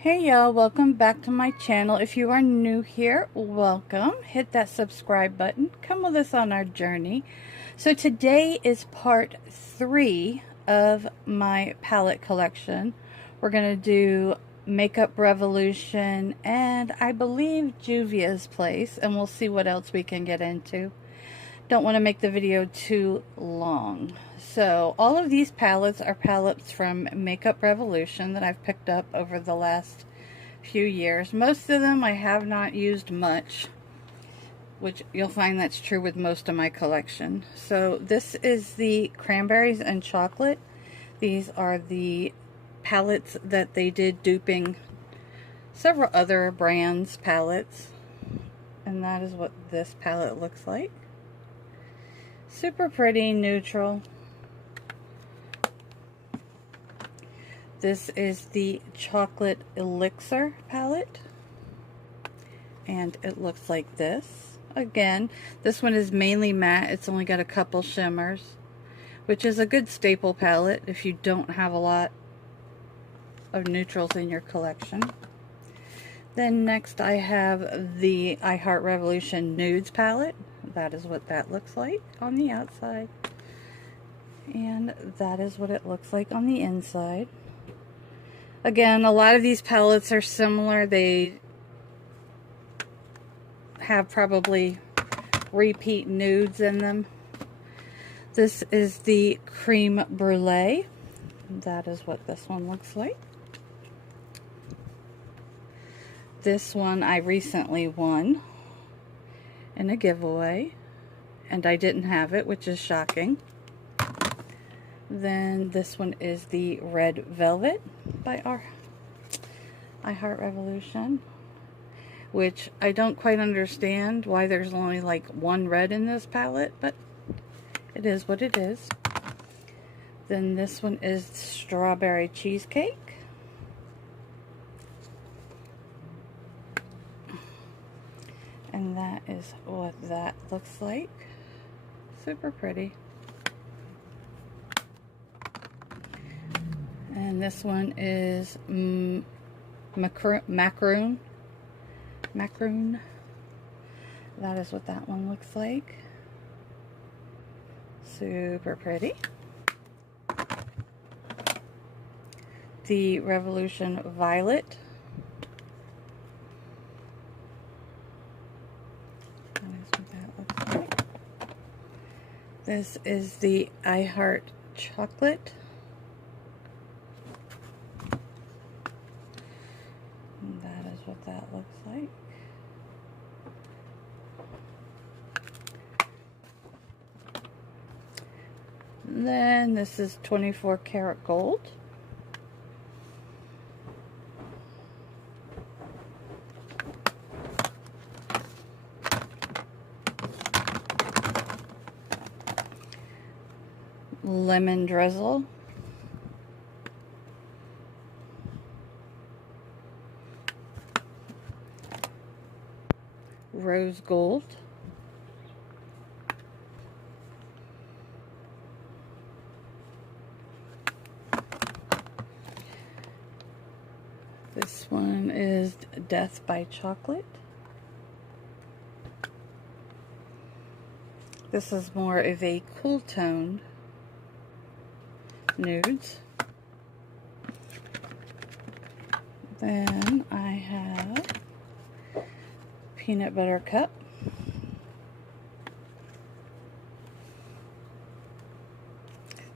Hey y'all, welcome back to my channel. If you are new here, welcome. Hit that subscribe button. Come with us on our journey. So today is part 3 of my palette collection. We're going to do Makeup Revolution and I believe Juvia's Place, and we'll see what else we can get into. Don't want to make the video too long. So all of these palettes are palettes from Makeup Revolution that I've picked up over the last few years. Most of them I have not used much, which you'll find that's true with most of my collection. So this is the Cranberries and Chocolate. These are the palettes that they did duping several other brands' palettes. And that is what this palette looks like. Super pretty, neutral. This is the Chocolate Elixir palette. And it looks like this. Again, this one is mainly matte. It's only got a couple shimmers, which is a good staple palette if you don't have a lot of neutrals in your collection. Then next I have the I Heart Revolution Nudes palette. That is what that looks like on the outside. And that is what it looks like on the inside. Again, a lot of these palettes are similar. They have probably repeat nudes in them. This is the Creme Brulee. That is what this one looks like. This one I recently won in a giveaway, and I didn't have it, which is shocking. Then this one is the Red Velvet by I Heart Revolution, which I don't quite understand why there's only like one red in this palette, but it is what it is. Then this one is Strawberry Cheesecake. And that is what that looks like. Super pretty. And this one is Macaroon. That is what that one looks like. Super pretty. The Revolution Violet. This is the I Heart Chocolate. And that is what that looks like. And then this is 24 karat gold. Lemon Drizzle. Rose Gold. This one is Death by Chocolate. This is more of a cool toned nudes. Then I have Peanut Butter Cup.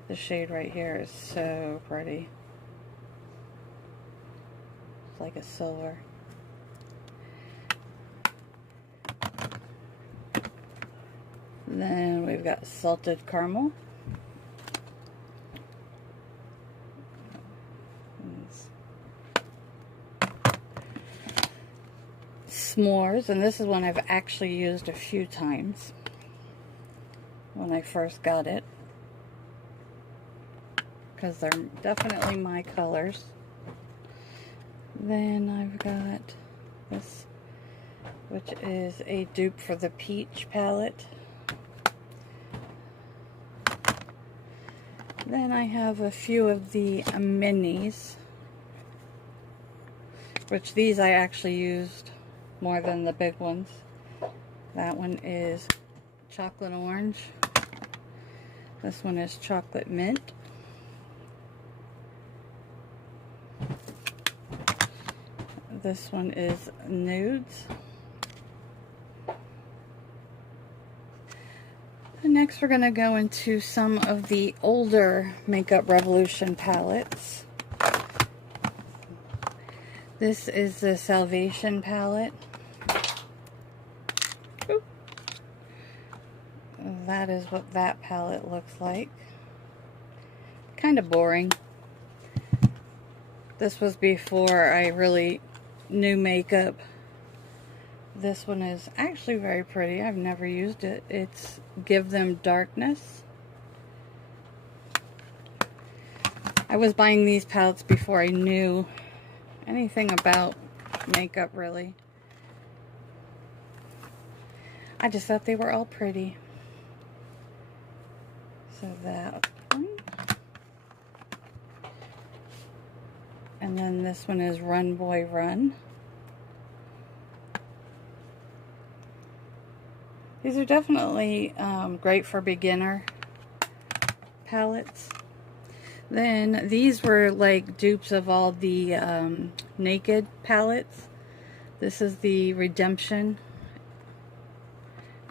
The shade right here is so pretty. It's like a silver. Then we've got Salted Caramel. S'mores, and this is one I've actually used a few times when I first got it, because they're definitely my colors. Then I've got this, which is a dupe for the Peach palette. Then I have a few of the minis. which these I actually used more than the big ones. That one is chocolate orange. This one is chocolate mint. This one is nudes. And next we're going to go into some of the older Makeup Revolution palettes. This is the Salvation palette. Oop. That is what that palette looks like. Kind of boring. This was before I really knew makeup. This one is actually very pretty. I've never used it. It's Give Them Darkness. I was buying these palettes before I knew anything about makeup, really. I just thought they were all pretty. So that one. And then this one is Run Boy Run. These are definitely great for beginner palettes. Then these were like dupes of all the Naked palettes. This is the Redemption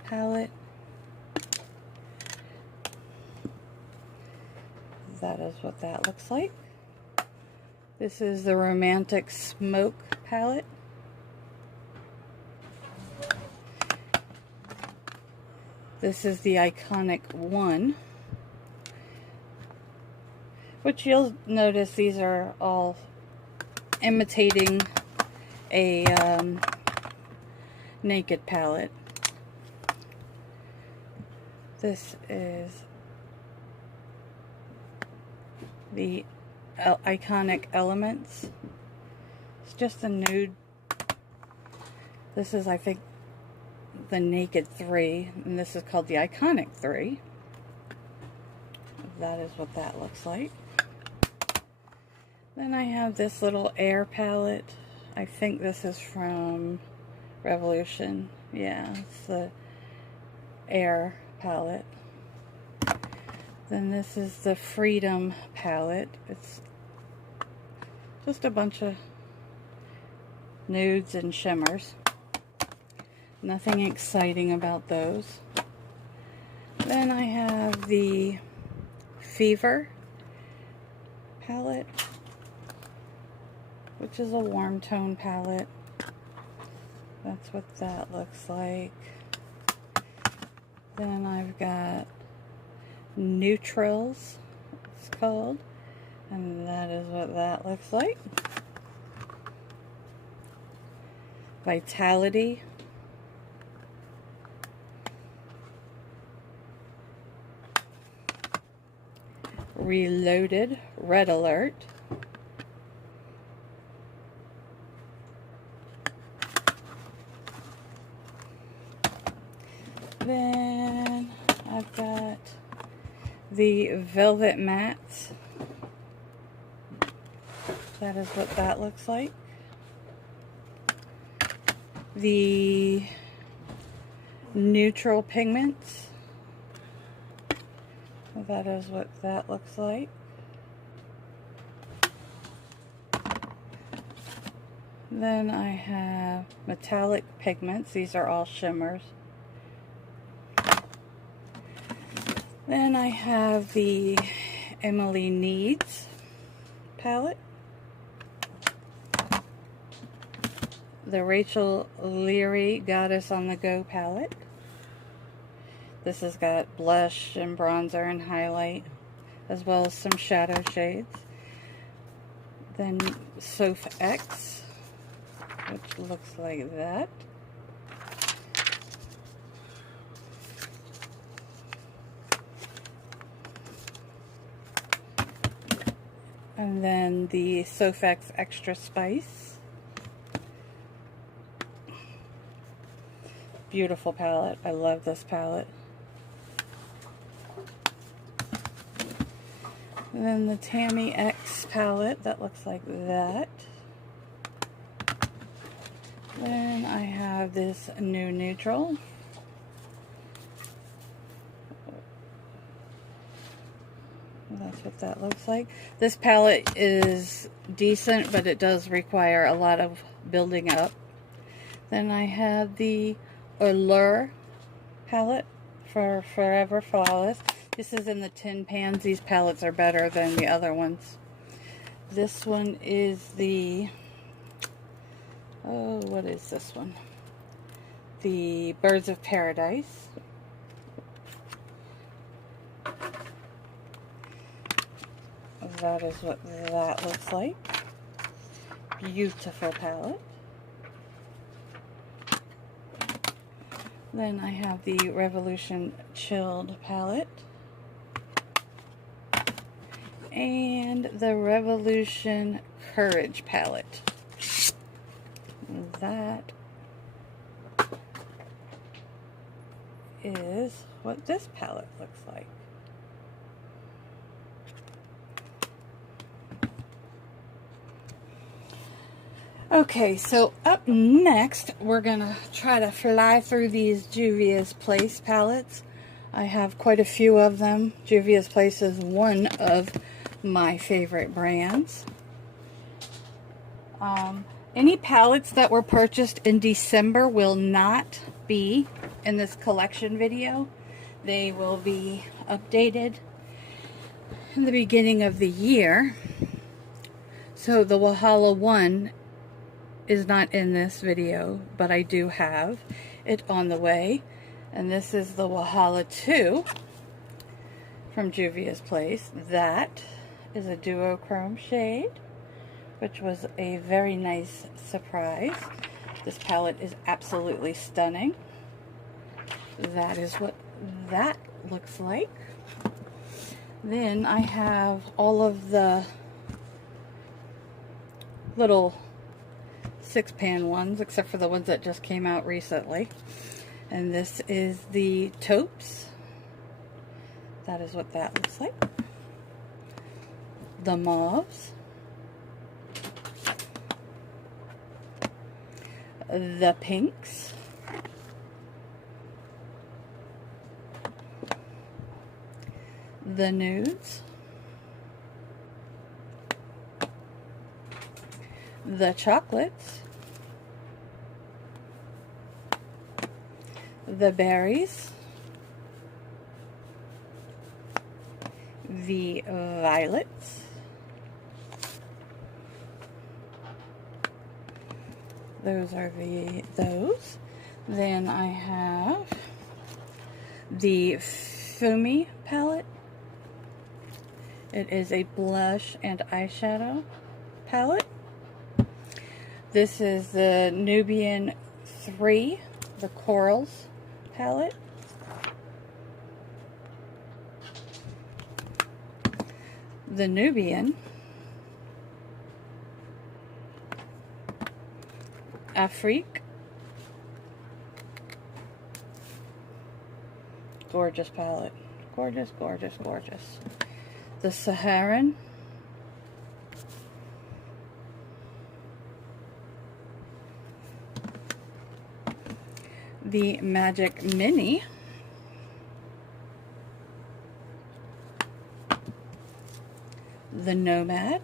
palette. That is what that looks like. This is the Romantic Smoke palette. This is the Iconic One, which you'll notice these are all imitating a Naked palette. This is the Iconic Elements. It's just a nude. This is, I think, the Naked 3, and this is called the Iconic 3. That is what that looks like. Then I have this little Air palette. I think this is from Revolution. Yeah, it's the Air palette. Then this is the Freedom palette. It's just a bunch of nudes and shimmers. Nothing exciting about those. Then I have the Fever palette, which is a warm tone palette. That's what that looks like. Then I've got Neutrals, it's called, and that is what that looks like. Vitality. Reloaded, Red Alert. Then I've got the Velvet Mattes. That is what that looks like. The Neutral Pigments. That is what that looks like. Then I have Metallic Pigments. These are all shimmers. Then I have the Emily Needs palette. The Rachel Leary Goddess on the Go palette. This has got blush and bronzer and highlight, as well as some shadow shades. Then Soph X, which looks like that. And then the Soph X Extra Spice. Beautiful palette. I love this palette. And then the Tammy X palette, that looks like that. Then I have this new neutral. That's what that looks like. This palette is decent, but it does require a lot of building up. Then I have the Allure palette for Forever Flawless. This is in the tin pans. These palettes are better than the other ones. This one is the, oh, what is this one? The Birds of Paradise. That is what that looks like. Beautiful palette. Then I have the Revolution Chilled palette. And the Revolution Courage palette. That is what this palette looks like. Okay, so up next, we're gonna try to fly through these Juvia's Place palettes. I have quite a few of them. Juvia's Place is one of my favorite brands. Any palettes that were purchased in December will not be in this collection video. They will be updated in the beginning of the year. So the Walhalla 1 is not in this video, but I do have it on the way. And this is the Walhalla 2 from Juvia's Place. That is a duochrome shade, which was a very nice surprise. This palette is absolutely stunning. That is what that looks like. Then I have all of the little 6-pan ones, except for the ones that just came out recently. And this is the taupes. That is what that looks like. The mauves. The pinks. The nudes. The chocolates. The berries. The violets. Those are those. Then I have the Fumi palette. It is a blush and eyeshadow palette. This is the Nubian 3, the Corals palette. The Nubian, Afrique, gorgeous palette, gorgeous, gorgeous, gorgeous. The Saharan, the Magic Mini, the Nomad,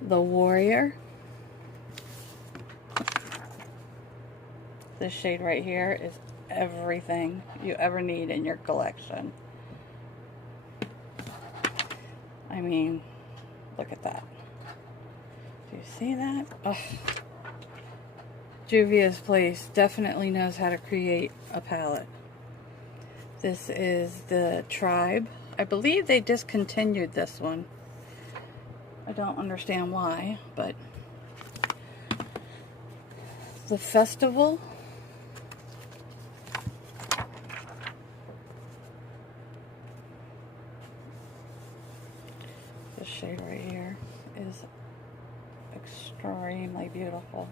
the Warrior. This shade right here is everything you ever need in your collection. I mean, look at that. Do you see that? Oh. Juvia's Place definitely knows how to create a palette. This is the Tribe. I believe they discontinued this one. I don't understand why, but the Festival. This shade right here is extremely beautiful.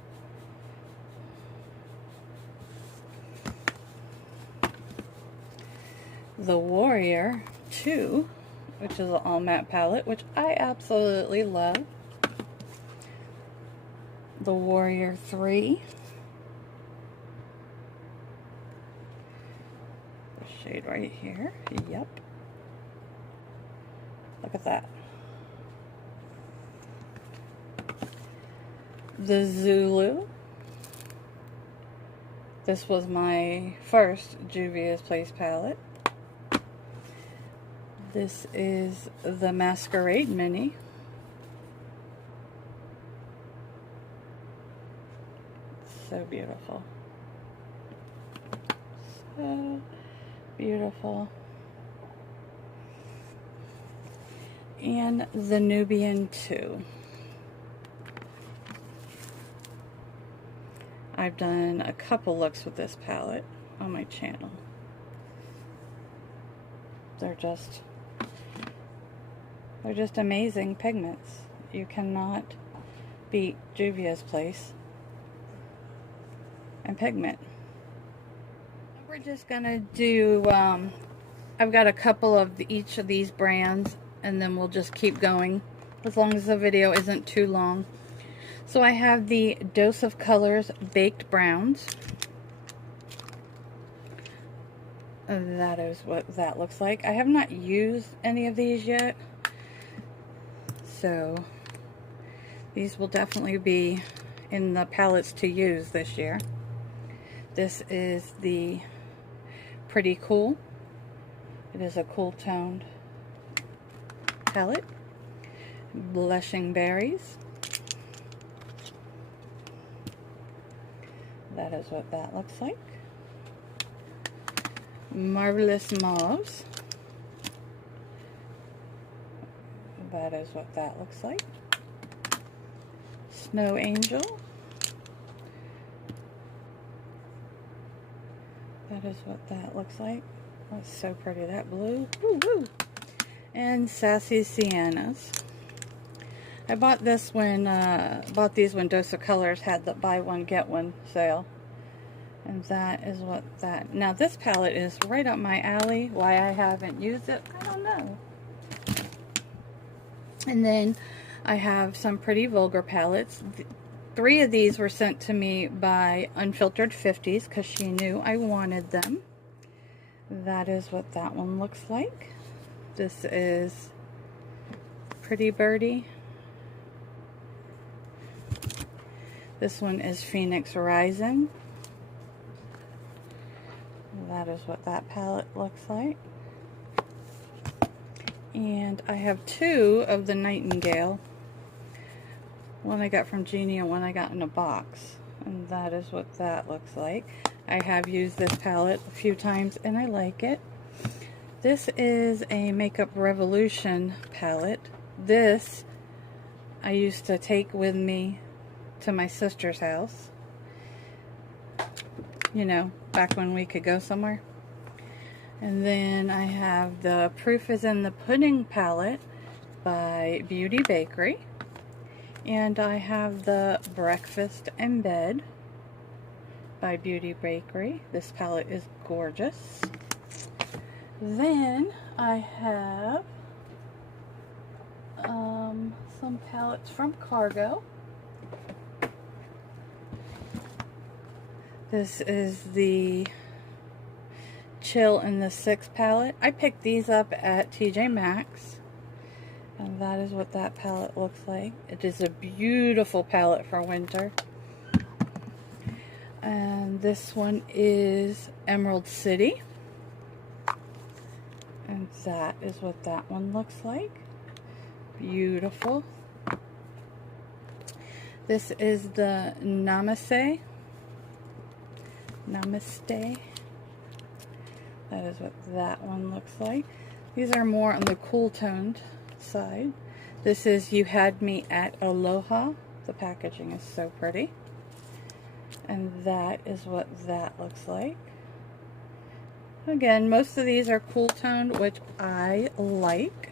The Warrior 2, which is an all matte palette, which I absolutely love. The Warrior 3. The shade right here. Yep. Look at that. The Zulu. This was my first Juvia's Place palette. This is the Masquerade Mini. So beautiful. So beautiful. And the Nubian 2. I've done a couple looks with this palette on my channel. They're just amazing pigments. You cannot beat Juvia's Place and pigment. We're just gonna do, I've got a couple of each of these brands, and then we'll just keep going as long as the video isn't too long. So I have the Dose of Colors Baked Browns. That is what that looks like. I have not used any of these yet, so these will definitely be in the palettes to use this year. This is the Pretty Cool. It is a cool toned palette. Blushing Berries. That is what that looks like. Marvelous Mauves. That is what that looks like. Snow Angel. That is what that looks like. That's so pretty, that blue. Woo woo. And Sassy Siennas. I bought this when these when Dose of Colors had the buy one get one sale, and that is what that. Now this palette is right up my alley. Why I haven't used it, I don't know. And then I have some Pretty Vulgar palettes. 3 of these were sent to me by Unfiltered 50s because she knew I wanted them. That is what that one looks like. This is Pretty Birdie. This one is Phoenix Rising. That is what that palette looks like. And I have 2 of the Nightingale. One I got from Jeannie and one I got in a box. And that is what that looks like. I have used this palette a few times and I like it. This is a Makeup Revolution palette. This I used to take with me to my sister's house, you know, back when we could go somewhere. And then I have the Proof is in the Pudding palette by Beauty Bakery, and I have the Breakfast in Bed by Beauty Bakery. This palette is gorgeous. Then I have some palettes from Cargo. This is the Chill in the 6 palette. I picked these up at TJ Maxx, and that is what that palette looks like. It is a beautiful palette for winter. And this one is Emerald City, and that is what that one looks like. Beautiful. This is the Namaste. That is what that one looks like. These are more on the cool toned side. This is You Had Me at Aloha. The packaging is so pretty. And that is what that looks like. Again, most of these are cool toned, which I like.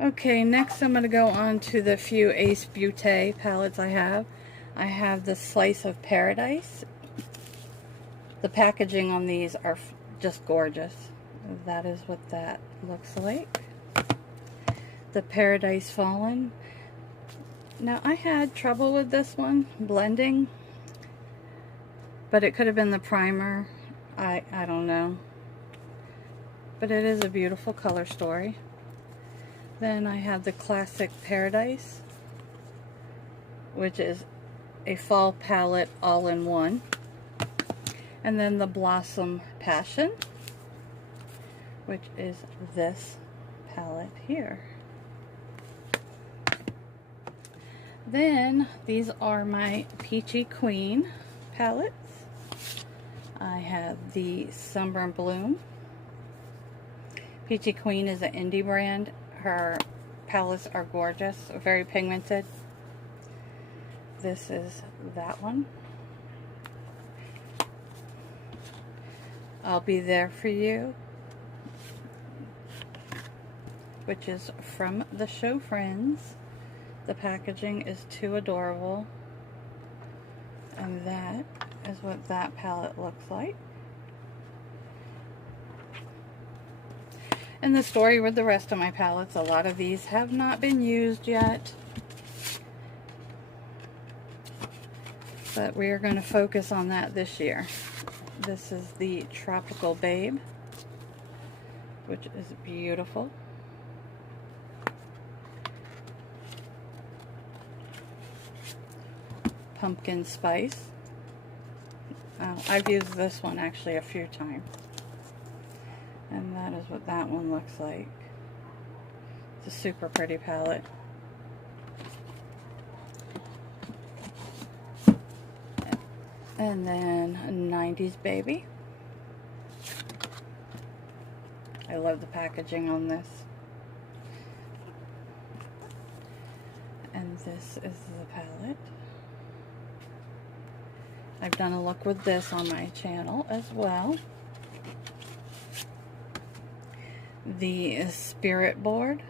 Okay, next I'm going to go on to the few Ace Beauté palettes I have. I have the Slice of Paradise. The packaging on these are just gorgeous. That is what that looks like. The Paradise Fallen. Now, I had trouble with this one, blending, but it could have been the primer. I don't know. But it is a beautiful color story. Then I have the Classic Paradise, which is a fall palette all-in-one. And then the Blossom Passion, which is this palette here. Then these are my Peachy Queen palettes. I have the Sunburn Bloom. Peachy Queen is an indie brand. Her palettes are gorgeous, very pigmented. This is that one. I'll Be There For You, which is from the show Friends. The packaging is too adorable. And that is what that palette looks like. And the story with the rest of my palettes, a lot of these have not been used yet. But we are going to focus on that this year. This is the Tropical Babe, which is beautiful. Pumpkin Spice. I've used this one actually a few times. And that is what that one looks like. It's a super pretty palette. And then a 90s Baby. I love the packaging on this. And this is the palette. I've done a look with this on my channel as well. The Spirit Board.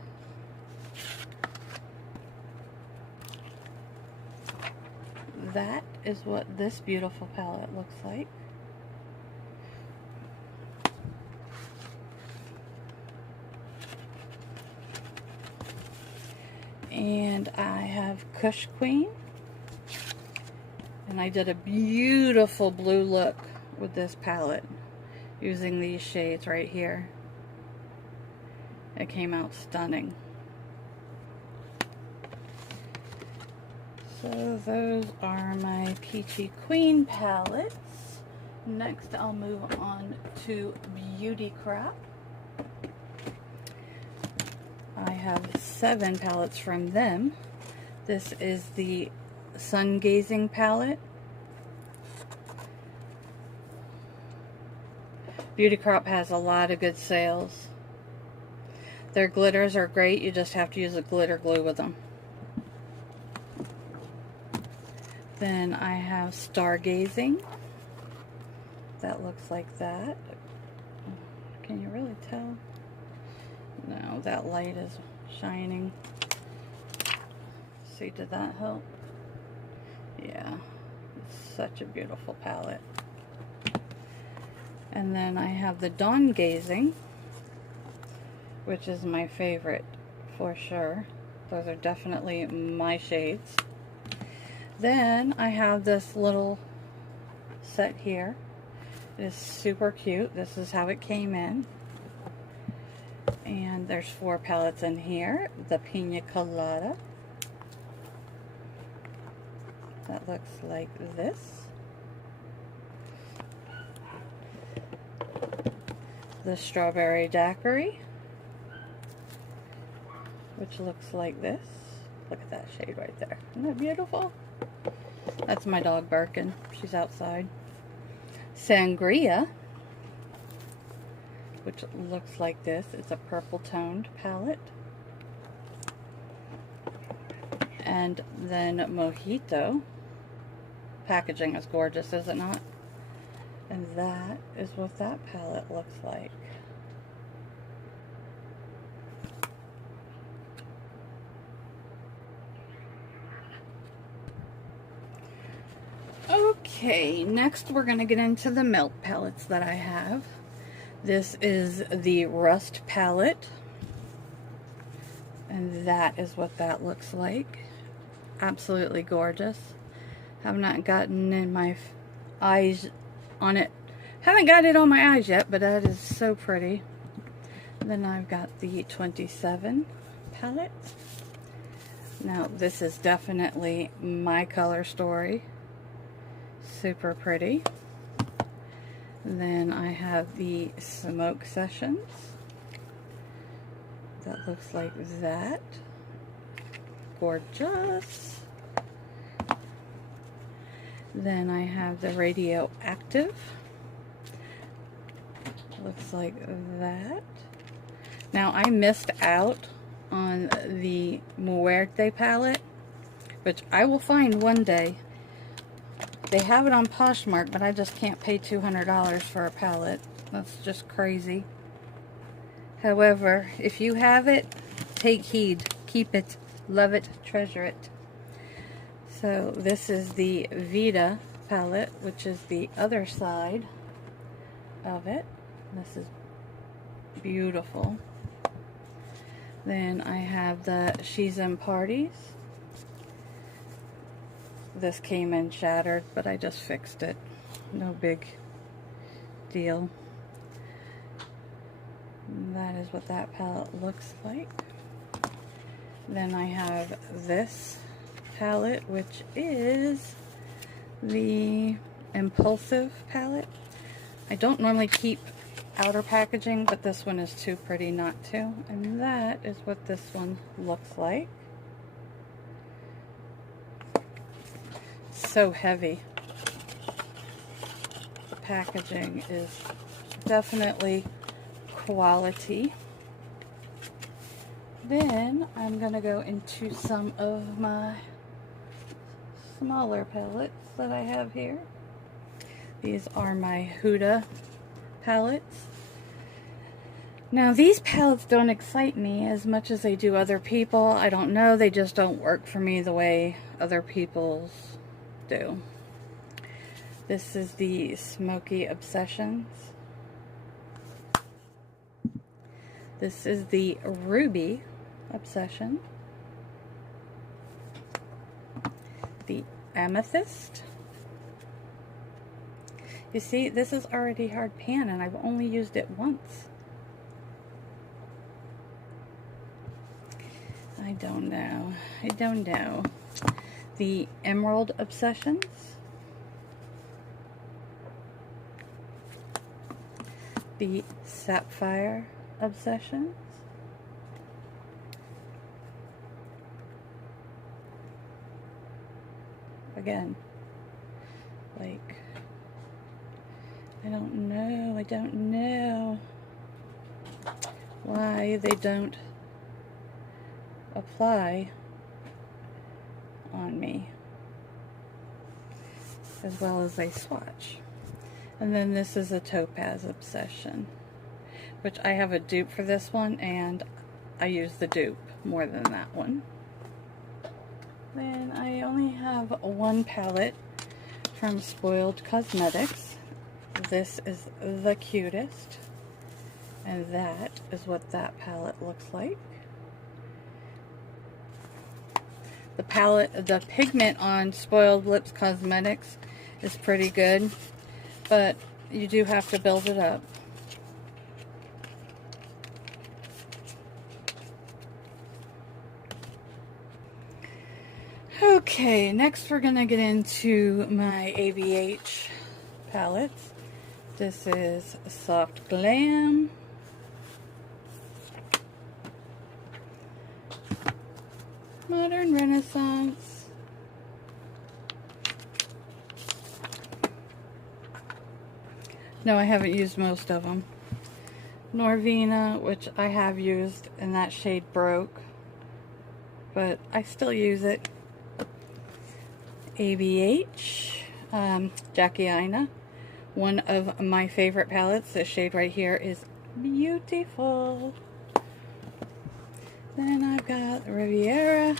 That is what this beautiful palette looks like. And I have Kush Queen. And I did a beautiful blue look with this palette using these shades right here. It came out stunning. So those are my Peachy Queen palettes. Next I'll move on to Beautycrap. I have 7 palettes from them. This is the Sun Gazing palette. Beautycrap has a lot of good sales. Their glitters are great. You just have to use a glitter glue with them. Then I have Stargazing. That looks like that. Can you really tell? No, that light is shining. See, did that help? Yeah, it's such a beautiful palette. And then I have the Dawn Gazing, which is my favorite for sure. Those are definitely my shades. Then I have this little set here. It is super cute. This is how it came in. And there's 4 palettes in here. The Pina Colada. That looks like this. The Strawberry Daiquiri, which looks like this. Look at that shade right there. Isn't that beautiful? That's my dog Birkin. She's outside. Sangria, which looks like this. It's a purple toned palette. And then Mojito. Packaging is gorgeous, is it not? And that is what that palette looks like. Okay, next we're going to get into the Melt palettes that I have. This is the Rust palette, and that is what that looks like. Absolutely gorgeous. Have not gotten in my eyes on it. Haven't got it on my eyes yet, but that is so pretty. Then I've got the 27 palette. Now this is definitely my color story. Super pretty. Then I have the Smoke Sessions. That looks like that. Gorgeous. Then I have the Radioactive. Looks like that. Now I missed out on the Muerte palette, which I will find one day. They have it on Poshmark, but I just can't pay $200 for a palette. That's just crazy. However, if you have it, take heed. Keep it. Love it. Treasure it. So this is the Vita palette, which is the other side of it. This is beautiful. Then I have the She's in Parties. This came in shattered, but I just fixed it. No big deal. That is what that palette looks like. Then I have this palette, which is the Impulsive palette. I don't normally keep outer packaging, but this one is too pretty not to. And that is what this one looks like. So heavy. The packaging is definitely quality. Then I'm going to go into some of my smaller palettes that I have here. These are my Huda palettes. Now these palettes don't excite me as much as they do other people. I don't know, they just don't work for me the way other people's do. This is the Smoky Obsessions. This is the Ruby Obsession. The Amethyst. You see, this is already hard pan and I've only used it once. I don't know. I don't know. The Emerald Obsessions. The Sapphire Obsessions. Again, like, I don't know why they don't apply on me as well as they swatch. And then this is a Topaz Obsession, which I have a dupe for this one and I use the dupe more than that one. Then I only have one palette from Spoiled Cosmetics. This is the Cutest, and that is what that palette looks like. The pigment on Spoiled Lips Cosmetics is pretty good, but you do have to build it up. Okay, next we're going to get into my ABH palettes. This is Soft Glam. Modern Renaissance. No, I haven't used most of them. Norvina, which I have used, and that shade broke, but I still use it. ABH, Jackie Aina, one of my favorite palettes. This shade right here is beautiful. Then I've got Riviera,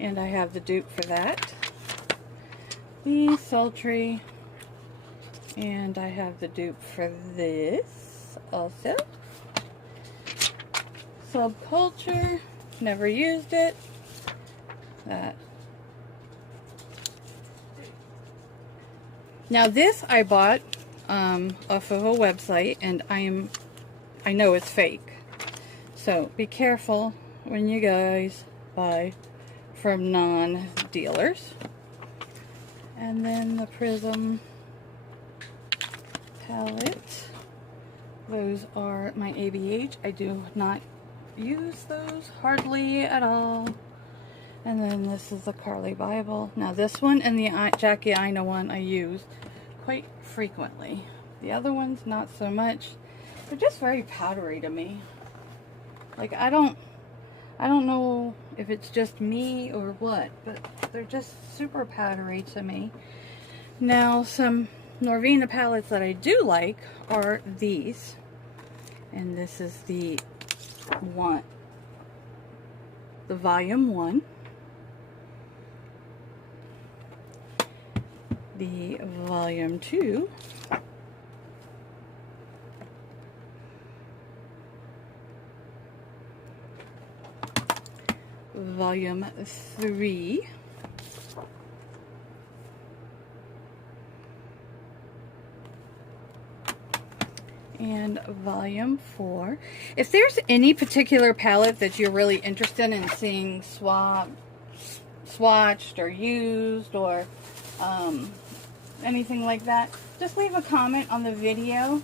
and I have the dupe for that. The Sultry And I have the dupe for this also. Subculture, never used it. That. Now this I bought off of a website, and I know it's fake. So be careful when you guys buy from non-dealers. And then the Prism palette. Those are my ABH. I do not use those hardly at all. And then this is the Carly Bible. Now this one and the Jackie Aina one I use quite frequently. The other ones not so much. They're just very powdery to me. Like I don't know if it's just me or what, but they're just super powdery to me. Now some Norvina palettes that I do like are these. And this is the volume 1. The volume 2. Volume 3. And volume 4. If there's any particular palette that you're really interested in seeing swatched or used or anything like that, just leave a comment on the video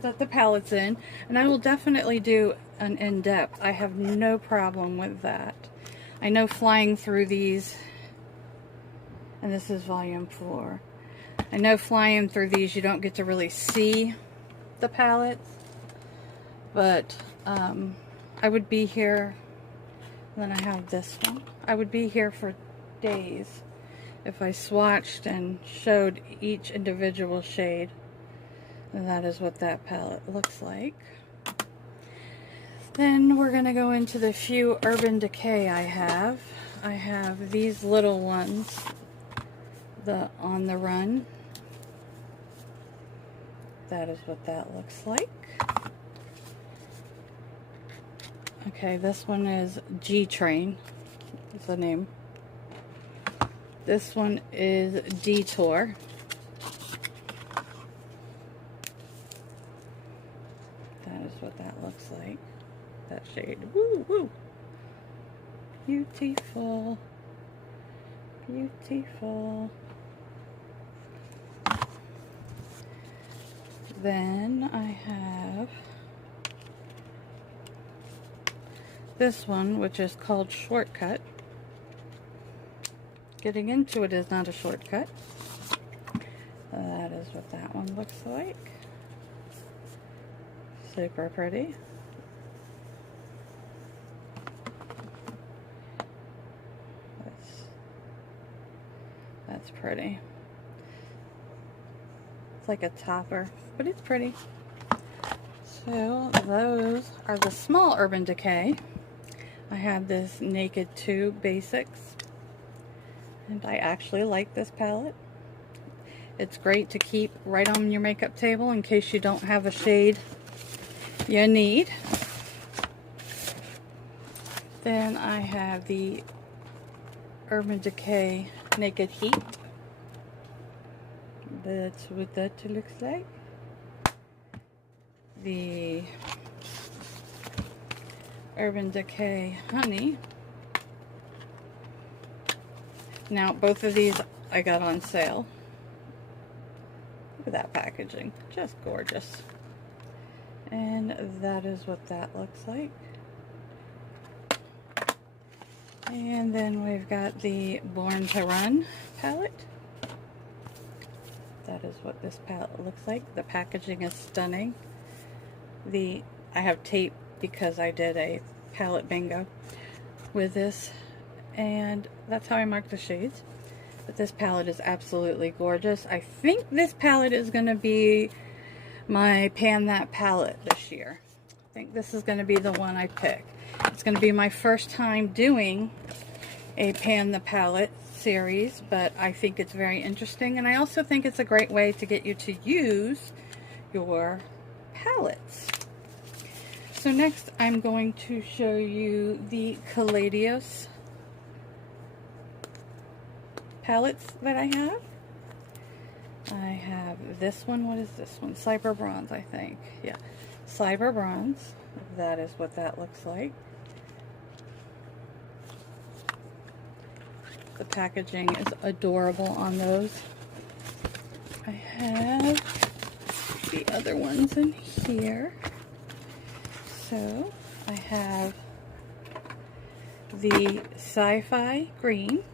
that the palette's in, and I will definitely do an in-depth. I have no problem with that. I know flying through these, and this is volume 4. I know flying through these you don't get to really see the palettes, but I would be here. And then I have this one. I would be here for days if I swatched and showed each individual shade. And that is what that palette looks like. Then we're going to go into the few Urban Decay I have. I have these little ones, the On the Run. That is what that looks like. Okay, this one is G-Train, is the name. This one is Detour. That is what that looks like. That shade. Woo, woo. Beautiful. Beautiful. Then I have this one, which is called Shortcut. Getting into it is not a shortcut. That is what that one looks like. Super pretty. That's pretty. It's like a topper, but it's pretty. So those are the small Urban Decay. I have this Naked 2 Basics, and I actually like this palette. It's great to keep right on your makeup table in case you don't have a shade you need. Then I have the Urban Decay Naked Heat. That's what that looks like. The Urban Decay Honey. Now both of these I got on sale. Look at that packaging, just gorgeous. And that is what that looks like. And then we've got the Born to Run palette. That is what this palette looks like. The packaging is stunning. I have tape because I did a palette bingo with this, and that's how I mark the shades. But this palette is absolutely gorgeous. I think this palette is going to be my Pan That palette this year. I think this is going to be the one I pick. It's going to be my first time doing a Pan the palette, series, but I think it's very interesting, and I also think it's a great way to get you to use your palettes. So next I'm going to show you the Kaleidos palettes that I have. I have this one. What is this one? Cyber Bronze, I think. Yeah, Cyber Bronze. That is what that looks like. The packaging is adorable on those. I have the other ones in here. So I have the Sci-Fi Green.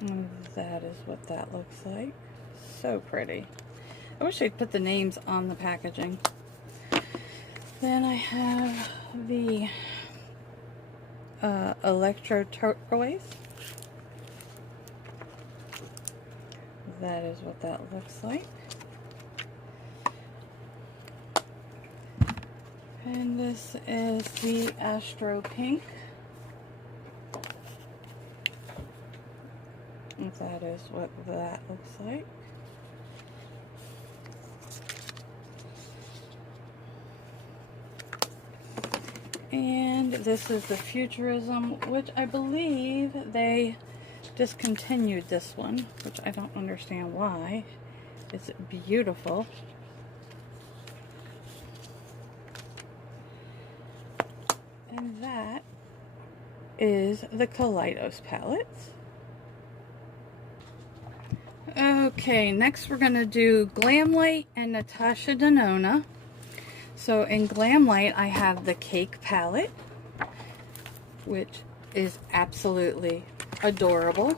And that is what that looks like. So pretty. I wish they'd put the names on the packaging. Then I have the Electro Turquoise. That is what that looks like. And this is the Astro Pink. And that is what that looks like. And this is the Futurism, which I believe they discontinued this one, which I don't understand why. It's beautiful. And that is the Kaleidos palettes. Okay, next we're going to do Glamlite and Natasha Denona. So in Glamlite, I have the Cake palette, which is absolutely adorable.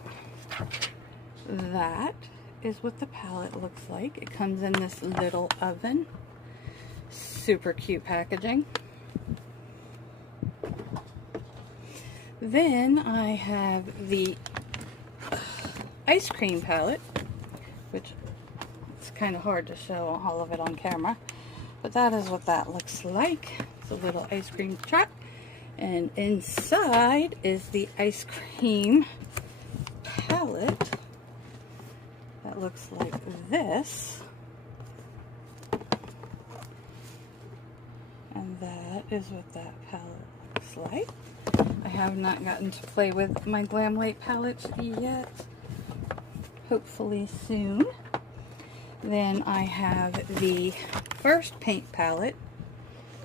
That is what the palette looks like. It comes in this little oven. Super cute packaging. Then I have the Ice Cream palette, which it's kind of hard to show all of it on camera. But that is what that looks like. It's a little ice cream truck. And inside is the ice cream palette. That looks like this. And that is what that palette looks like. I have not gotten to play with my Glamlite palettes yet. Hopefully soon. Then I have the First Paint palette,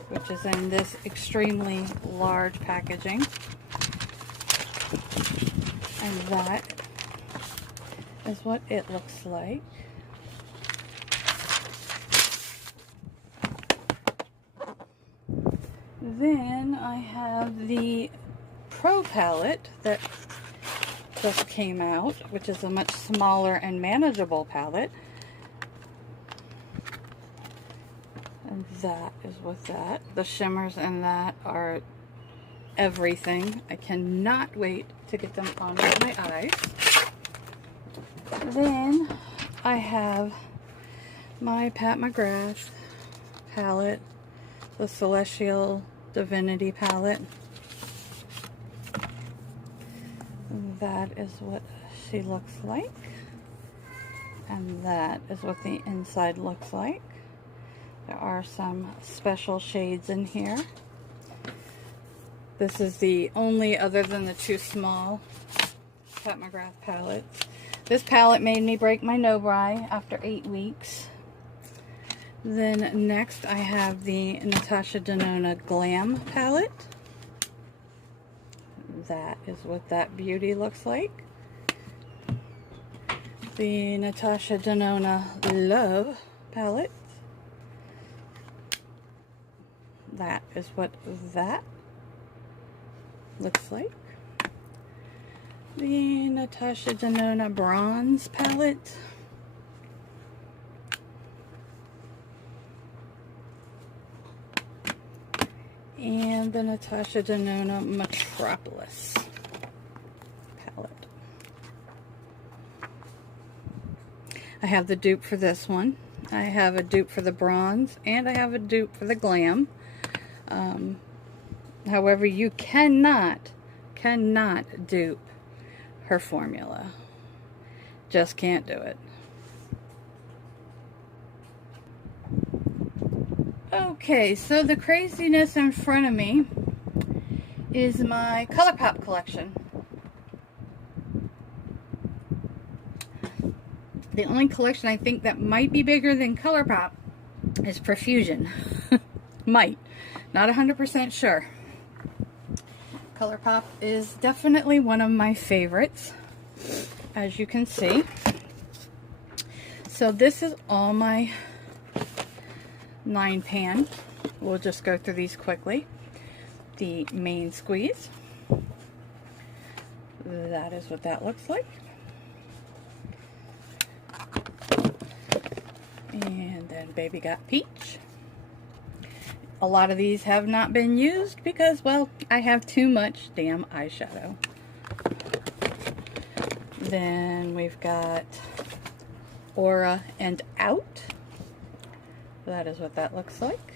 which is in this extremely large packaging. And that is what it looks like. Then I have the Pro palette that just came out, which is a much smaller and manageable palette. And that is what that. The shimmers in that are everything. I cannot wait to get them on my eyes. Then I have my Pat McGrath palette, the Celestial Divinity palette. That is what she looks like. And that is what the inside looks like. There are some special shades in here. This is the only, other than the two small Pat McGrath palettes. This palette made me break my Nobri after 8 weeks. Then next I have the Natasha Denona Glam palette. That is what that beauty looks like. The Natasha Denona Love palette. That is what that looks like. The Natasha Denona Bronze palette. And the Natasha Denona Metropolis palette. I have the dupe for this one. I have a dupe for the Bronze, and I have a dupe for the Glam. However, you cannot dupe her formula. Just can't do it. Okay, so the craziness in front of me is my ColourPop collection. The only collection I think that might be bigger than ColourPop is Profusion. Might. Not 100% sure. ColourPop is definitely one of my favorites, as you can see. So this is all my 9-pan. We'll just go through these quickly. The main squeeze. That is what that looks like. And then Baby Got Peach. A lot of these have not been used because, well, I have too much damn eyeshadow. Then we've got Aura and Out. That is what that looks like.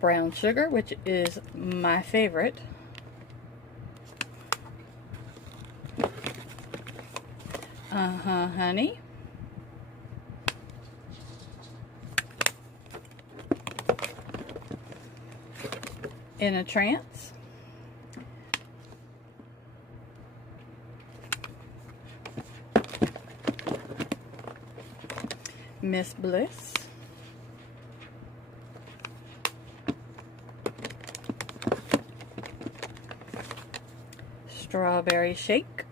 Brown Sugar, which is my favorite. Honey. In a Trance. Miss Bliss. Strawberry Shake.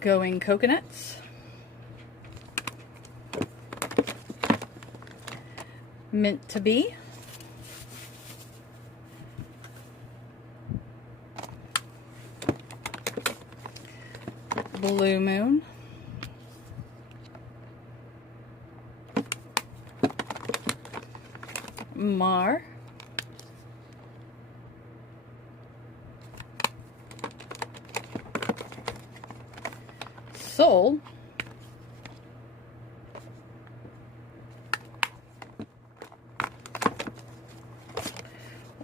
Going Coconuts. Meant to Be. Blue Moon. Mar. Soul.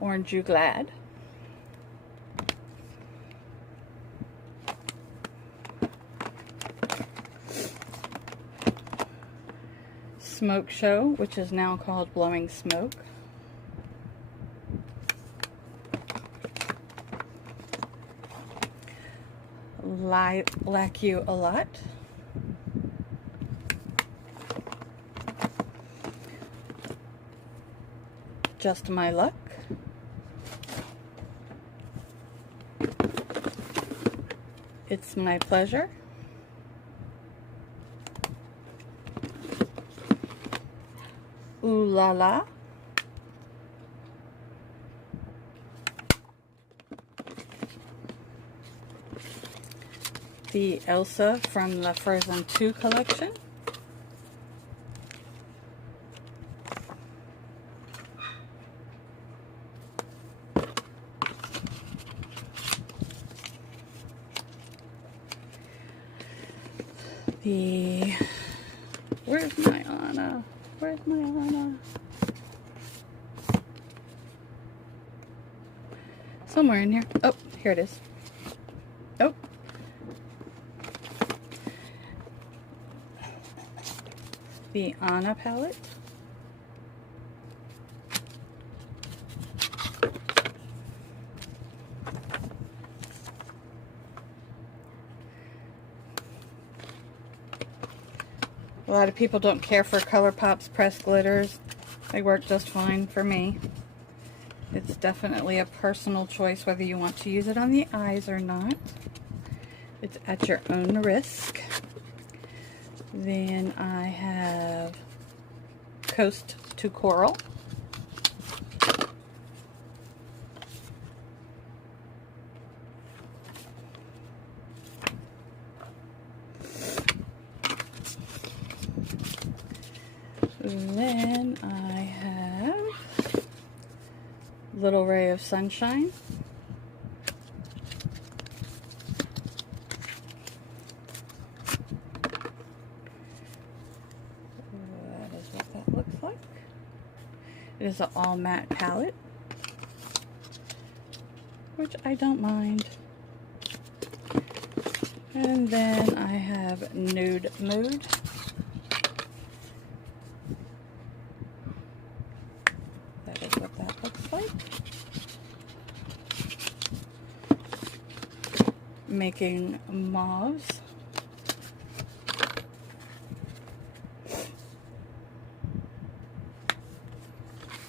Orange You Glad. Smoke Show, which is now called Blowing Smoke. Like You a Lot. Just My Luck. It's My Pleasure. Ooh La La. The Elsa from the Frozen 2 collection. Where's my Anna? Where's my Anna? Somewhere in here. Oh, here it is. Oh. The Anna palette. A lot of people don't care for ColourPop's pressed glitters. They work just fine for me. It's definitely a personal choice whether you want to use it on the eyes or not. It's at your own risk. Then I have Coast to Coral. Then I have Little Ray of Sunshine. It is an all matte palette, which I don't mind. And then I have Nude Mood. That is what that looks like. Making Mauves.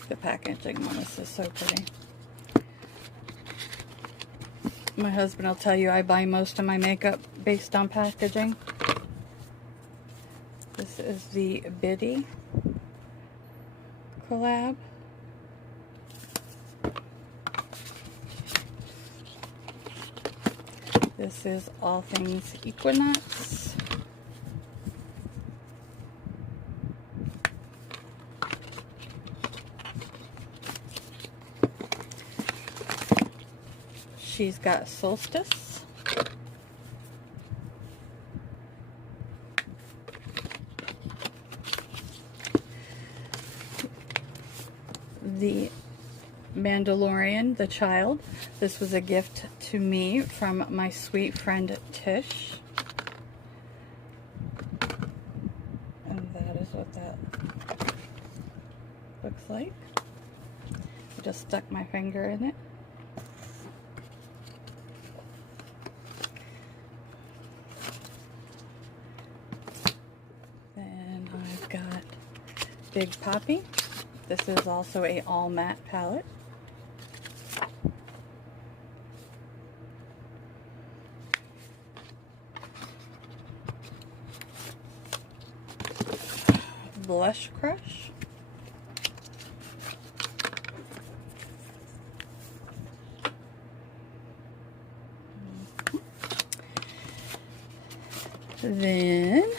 The packaging on this is so pretty. My husband will tell you I buy most of my makeup based on packaging. This is the Biddy collab. This is All Things Equinox. She's got Solstice. The Mandalorian, the Child. This was a gift to me from my sweet friend Tish. And that is what that looks like. I just stuck my finger in it. Then I've got Big Poppy. This is also a all matte palette. Blush Crush. Then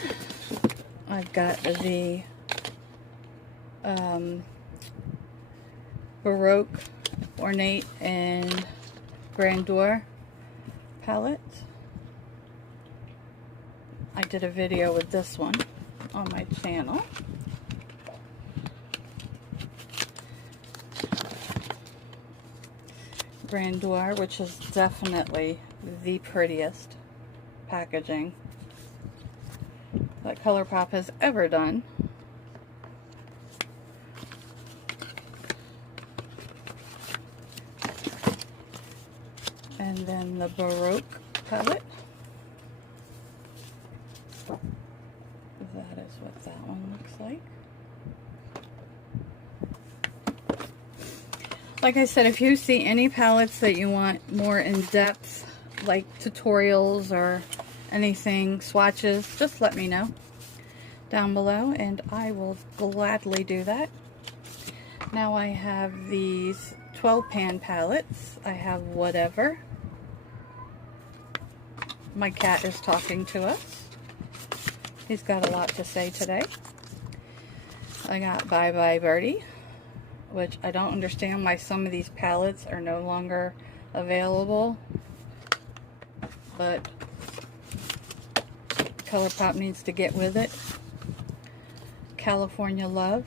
I've got the Baroque, Ornate, and Grandeur palette. I did a video with this one on my channel. Grandeur, which is definitely the prettiest packaging that ColourPop has ever done. And then the Baroque palette. That is what that one looks like. Like I said, if you see any palettes that you want more in-depth, like tutorials or anything, swatches, just let me know down below and I will gladly do that. Now I have these 12 pan palettes. I have Whatever. My cat is talking to us. He's got a lot to say today. I got Bye Bye Birdie, which I don't understand why some of these palettes are no longer available, but ColourPop needs to get with it. California Love,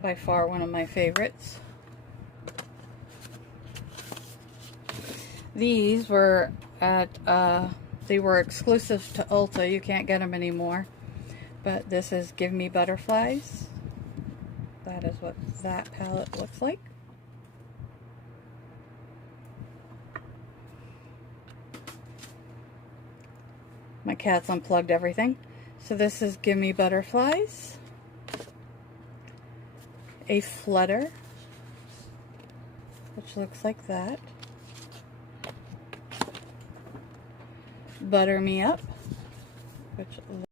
by far one of my favorites. These were at they were exclusive to Ulta. You can't get them anymore. But this is Give Me Butterflies. That is what that palette looks like. My cat's unplugged everything. So this is Give Me Butterflies. A Flutter, which looks like that. Butter Me Up, which